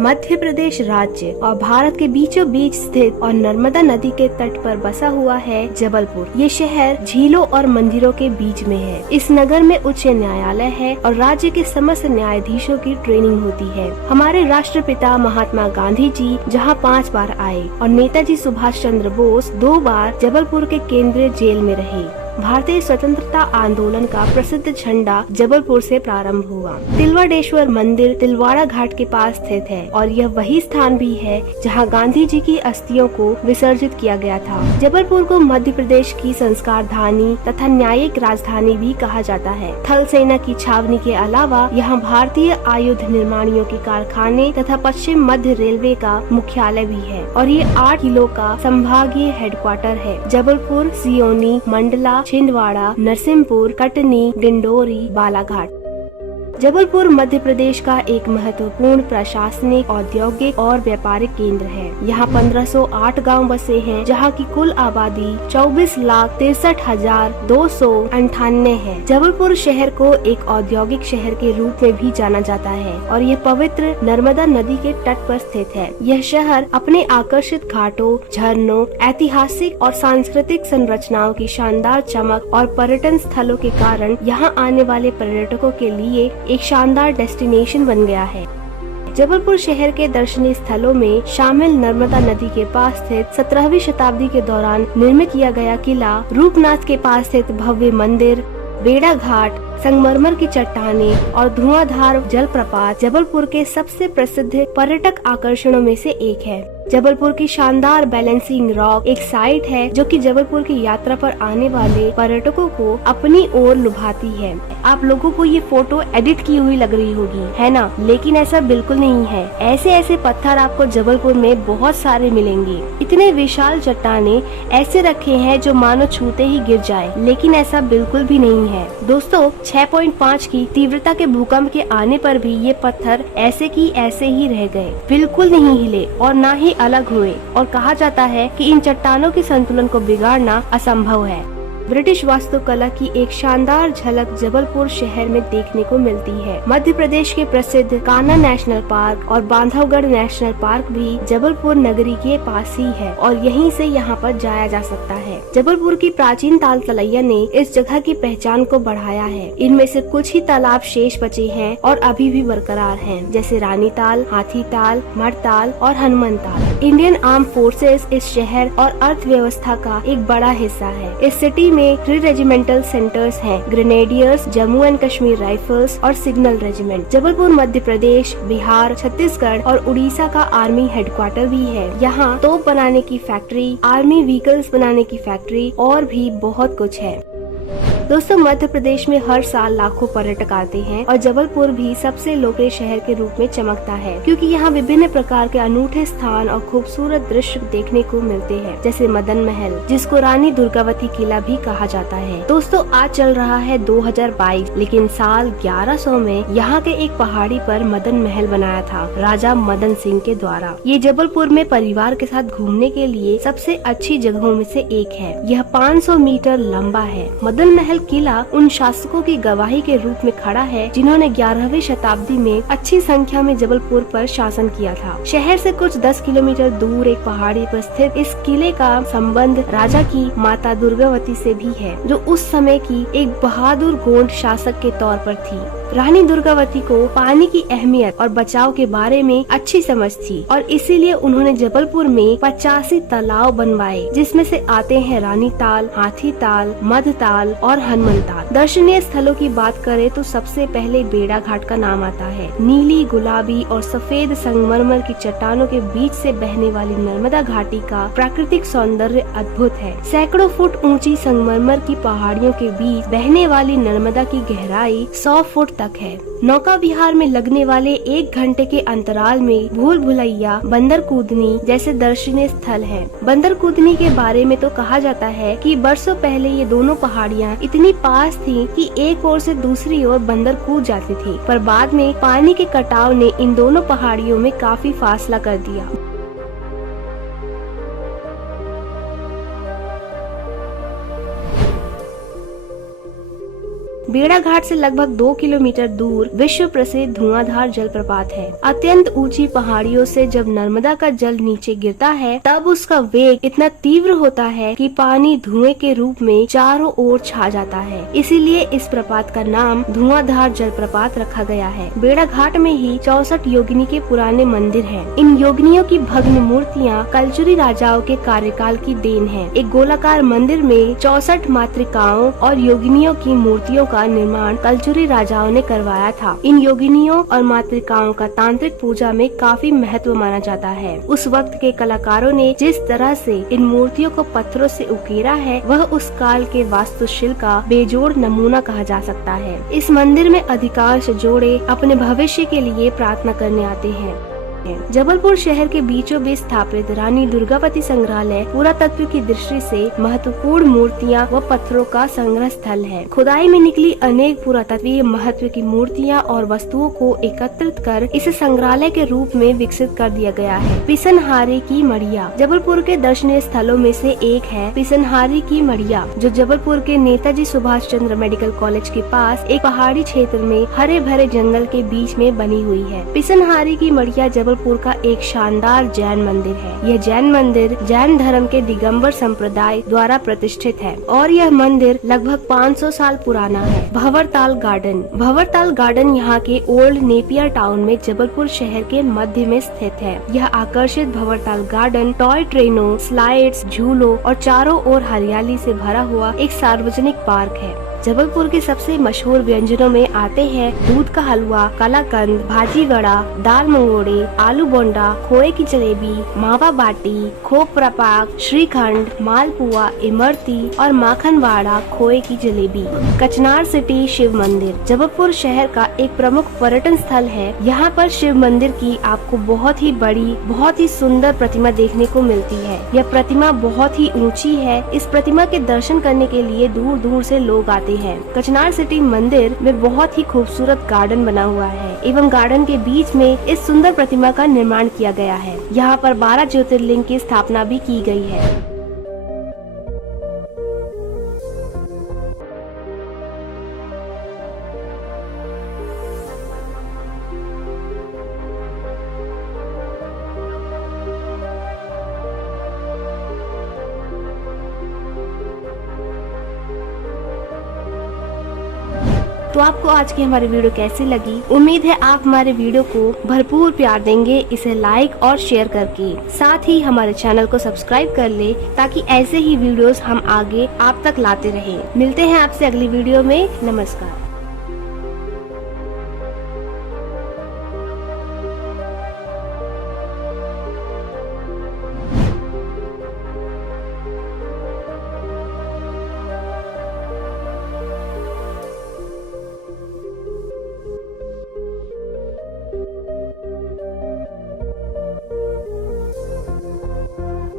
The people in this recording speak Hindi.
मध्य प्रदेश राज्य और भारत के बीचों बीच स्थित और नर्मदा नदी के तट पर बसा हुआ है जबलपुर। ये शहर झीलों और मंदिरों के बीच में है। इस नगर में उच्च न्यायालय है और राज्य के समस्त न्यायाधीशों की ट्रेनिंग होती है। हमारे राष्ट्रपिता महात्मा गांधी जी जहाँ 5 बार आए और नेताजी सुभाष चंद्र बोस 2 बार जबलपुर के केंद्रीय जेल में रहे। भारतीय स्वतंत्रता आंदोलन का प्रसिद्ध झंडा जबलपुर से प्रारंभ हुआ। तिलवाडेश्वर मंदिर तिलवाड़ा घाट के पास स्थित है और यह वही स्थान भी है जहां गांधी जी की अस्थियों को विसर्जित किया गया था। जबलपुर को मध्य प्रदेश की संस्कार धानी तथा न्यायिक राजधानी भी कहा जाता है। थल सेना की छावनी के अलावा यहाँ भारतीय आयुध निर्माणियों के कारखाने तथा पश्चिम मध्य रेलवे का मुख्यालय भी है और ये 8 जिलों का संभागीय हेडक्वार्टर है। जबलपुर, सियोनी, मंडला, छिंदवाड़ा, नरसिंहपुर, कटनी, डिंडोरी, बालाघाट। जबलपुर मध्य प्रदेश का एक महत्वपूर्ण प्रशासनिक, औद्योगिक और व्यापारिक केंद्र है। यहाँ 1508 गांव बसे हैं, जहाँ की कुल आबादी 24,63,298 है। जबलपुर शहर को एक औद्योगिक शहर के रूप में भी जाना जाता है और यह पवित्र नर्मदा नदी के तट पर स्थित है। यह शहर अपने आकर्षित घाटों, झरनों, ऐतिहासिक और सांस्कृतिक संरचनाओं की शानदार चमक और पर्यटन स्थलों के कारण यहाँ आने वाले पर्यटकों के लिए एक शानदार डेस्टिनेशन बन गया है। जबलपुर शहर के दर्शनीय स्थलों में शामिल नर्मदा नदी के पास स्थित 17वीं शताब्दी के दौरान निर्मित किया गया किला, रूपनाथ के पास स्थित भव्य मंदिर, बेड़ा घाट, संगमरमर की चट्टानें और धुआंधार जलप्रपात जबलपुर के सबसे प्रसिद्ध पर्यटक आकर्षणों में से एक है। जबलपुर की शानदार बैलेंसिंग रॉक एक साइट है जो कि जबलपुर की यात्रा पर आने वाले पर्यटकों को अपनी ओर लुभाती है। आप लोगों को ये फोटो एडिट की हुई लग रही होगी, है ना? लेकिन ऐसा बिल्कुल नहीं है। ऐसे ऐसे पत्थर आपको जबलपुर में बहुत सारे मिलेंगे। इतने विशाल चट्टाने ऐसे रखे हैं जो मानो छूते ही गिर जाए, लेकिन ऐसा बिल्कुल भी नहीं है। दोस्तों, 6.5 की तीव्रता के भूकंप के आने पर भी ये पत्थर ऐसे की ऐसे ही रह गए, बिल्कुल नहीं हिले और न ही अलग हुए और कहा जाता है कि इन चट्टानों के संतुलन को बिगाड़ना असंभव है। ब्रिटिश वास्तुकला की एक शानदार झलक जबलपुर शहर में देखने को मिलती है। मध्य प्रदेश के प्रसिद्ध कान्हा नेशनल पार्क और बांधवगढ़ नेशनल पार्क भी जबलपुर नगरी के पास ही है और यहीं से यहाँ पर जाया जा सकता है। जबलपुर की प्राचीन ताल तलैया ने इस जगह की पहचान को बढ़ाया है। इनमें से कुछ ही तालाब शेष बचे हैं और अभी भी बरकरार हैं, जैसे रानी ताल, हाथी ताल, मड़ ताल और हनुमान ताल। इंडियन आर्म फोर्सेस इस शहर और अर्थव्यवस्था का एक बड़ा हिस्सा है। इस सिटी में 3 रेजिमेंटल सेंटर्स हैं, grenadiers, Jammu and Kashmir rifles और सिग्नल रेजिमेंट। जबलपुर मध्य प्रदेश, बिहार, छत्तीसगढ़ और उड़ीसा का आर्मी हेडक्वार्टर भी है। यहाँ तोप बनाने की फैक्ट्री, आर्मी व्हीकल्स बनाने की फैक्ट्री और भी बहुत कुछ है। दोस्तों, मध्य प्रदेश में हर साल लाखों पर्यटक आते हैं और जबलपुर भी सबसे लोकप्रिय शहर के रूप में चमकता है, क्योंकि यहाँ विभिन्न प्रकार के अनूठे स्थान और खूबसूरत दृश्य देखने को मिलते हैं, जैसे मदन महल, जिसको रानी दुर्गावती किला भी कहा जाता है। दोस्तों, आज चल रहा है 2022, लेकिन साल 1100 में यहाँ के एक पहाड़ी पर मदन महल बनाया था राजा मदन सिंह के द्वारा। ये जबलपुर में परिवार के साथ घूमने के लिए सबसे अच्छी जगहों में से एक है। यह 500 मीटर लंबा है। मदन महल किला उन शासकों की गवाही के रूप में खड़ा है जिन्होंने 11वीं शताब्दी में अच्छी संख्या में जबलपुर पर शासन किया था। शहर से कुछ 10 किलोमीटर दूर एक पहाड़ी पर स्थित इस किले का संबंध राजा की माता दुर्गावती से भी है, जो उस समय की एक बहादुर गोंड शासक के तौर पर थी। रानी दुर्गावती को पानी की अहमियत और बचाव के बारे में अच्छी समझ थी और इसीलिए उन्होंने जबलपुर में 85 तालाब बनवाए, जिसमें से आते हैं रानी ताल, हाथी ताल, मध ताल और हनुमान ताल। दर्शनीय स्थलों की बात करें तो सबसे पहले बेड़ा घाट का नाम आता है। नीली, गुलाबी और सफेद संगमरमर की चट्टानों के बीच से बहने वाली नर्मदा घाटी का प्राकृतिक सौंदर्य अद्भुत है। सैकड़ों फुट ऊंची संगमरमर की पहाड़ियों के बीच बहने वाली नर्मदा की गहराई 100 फुट तक है। नौका विहार में लगने वाले 1 घंटे के अंतराल में भूल भुलैया, बंदर कूदनी जैसे दर्शनीय स्थल हैं। बंदर कूदनी के बारे में तो कहा जाता है कि बरसों पहले ये दोनों पहाड़ियाँ इतनी पास थीं कि एक ओर से दूसरी ओर बंदर कूद जाती थी, पर बाद में पानी के कटाव ने इन दोनों पहाड़ियों में काफी फासला कर दिया। बेड़ा घाट से लगभग 2 किलोमीटर दूर विश्व प्रसिद्ध धुआंधार जलप्रपात है। अत्यंत ऊंची पहाड़ियों से जब नर्मदा का जल नीचे गिरता है तब उसका वेग इतना तीव्र होता है कि पानी धुएं के रूप में चारों ओर छा जाता है। इसीलिए इस प्रपात का नाम धुआंधार जलप्रपात रखा गया है। बेड़ा घाट में ही 64 योगिनी के पुराने मंदिर हैं। इन योगिनियों की भग्न मूर्तियाँ कलचुरी राजाओं के कार्यकाल की देन है। एक गोलाकार मंदिर में 64 मातृकाओं और योगिनियों की मूर्तियों का निर्माण कलचुरी राजाओं ने करवाया था। इन योगिनियों और मातृकाओं का तांत्रिक पूजा में काफी महत्व माना जाता है। उस वक्त के कलाकारों ने जिस तरह से इन मूर्तियों को पत्थरों से उकेरा है वह उस काल के वास्तुशिल्प का बेजोड़ नमूना कहा जा सकता है। इस मंदिर में अधिकांश जोड़े अपने भविष्य के लिए प्रार्थना करने आते हैं। जबलपुर शहर के बीचों बीच स्थापित रानी दुर्गावती संग्रहालय पुरातत्व की दृष्टि से महत्वपूर्ण मूर्तियां व पत्थरों का संग्रह स्थल है। खुदाई में निकली अनेक पुरातत्वीय महत्व की मूर्तियां और वस्तुओं को एकत्रित कर इसे संग्रहालय के रूप में विकसित कर दिया गया है। पिसनहारी की मढ़िया जबलपुर के दर्शनीय स्थलों में से एक है। पिसनहारी की मढ़िया जो जबलपुर के नेताजी सुभाष चंद्र मेडिकल कॉलेज के पास एक पहाड़ी क्षेत्र में हरे भरे जंगल के बीच में बनी हुई है। पिसनहारी की मढ़िया जबलपुर का एक शानदार जैन मंदिर है। यह जैन मंदिर जैन धर्म के दिगंबर संप्रदाय द्वारा प्रतिष्ठित है और यह मंदिर लगभग 500 साल पुराना है। भंवरताल गार्डन यहाँ के ओल्ड नेपियर टाउन में जबलपुर शहर के मध्य में स्थित है। यह आकर्षित भंवरताल गार्डन टॉय ट्रेनों, स्लाइड्स, झूलों और चारों ओर हरियाली से भरा हुआ एक सार्वजनिक पार्क है। जबलपुर के सबसे मशहूर व्यंजनों में आते हैं दूध का हलवा, कलाकंद, भाजी वड़ा, दाल मंगोड़े, आलू बोंडा, खोए की जलेबी, मावा बाटी, खोपरा पाक, श्रीखंड, मालपुआ, इमरती और माखन वाड़ा खोए की जलेबी। कचनार सिटी शिव मंदिर जबलपुर शहर का एक प्रमुख पर्यटन स्थल है। यहाँ पर शिव मंदिर की आपको बहुत ही बड़ी, बहुत ही सुंदर प्रतिमा देखने को मिलती है। यह प्रतिमा बहुत ही ऊंची है। इस प्रतिमा के दर्शन करने के लिए दूर दूर से लोग आते हैं। कचनार सिटी मंदिर में बहुत ही खूबसूरत गार्डन बना हुआ है एवं गार्डन के बीच में इस सुंदर प्रतिमा का निर्माण किया गया है। यहाँ पर 12 ज्योतिर्लिंग की स्थापना भी की गई है। तो आपको आज की हमारी वीडियो कैसी लगी? उम्मीद है आप हमारे वीडियो को भरपूर प्यार देंगे इसे लाइक और शेयर करके। साथ ही हमारे चैनल को सब्सक्राइब कर ले ताकि ऐसे ही वीडियोस हम आगे आप तक लाते रहें। मिलते हैं आपसे अगली वीडियो में। नमस्कार।